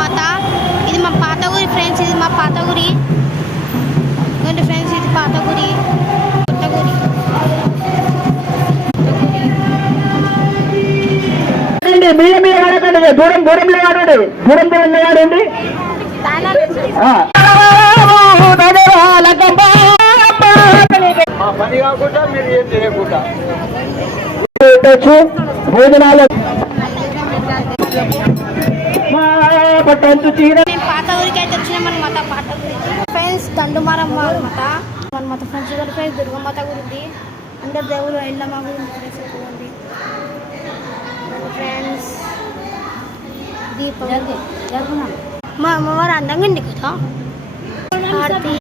మాత. ఇది మా పాత ఊరి ఫ్రెండ్స్, ఇది మా పాత ఊరి. ఇదిగోండి ఫ్రెండ్స్, ఇది పాత ఊరి, కొత్త ఊరి. మీరు ఆడకండి, దూరం దూరంలో ఆడండి, దూరంలో ఆడండి. పని కాకుండా మీరు ఏం చేయకుండా భోజనాలు మేము పాత ఊరికి అయితే వచ్చినాం అనమాట. పాత ఊరి ఫ్రెండ్స్ దండుమారమ్మ అనమాట. అనమాట ఫ్రెండ్స్ కూడా ఫ్రెండ్స్ దుర్గమ్మత గురించి అందరు దేవుడు ఎల్లమ్మ గురించి ఫ్రెండ్స్ ఎక్కువ ఉంది ఫ్రెండ్స్. దీపం మా అమ్మవారు అందంగా ఉంది కదా. హారతి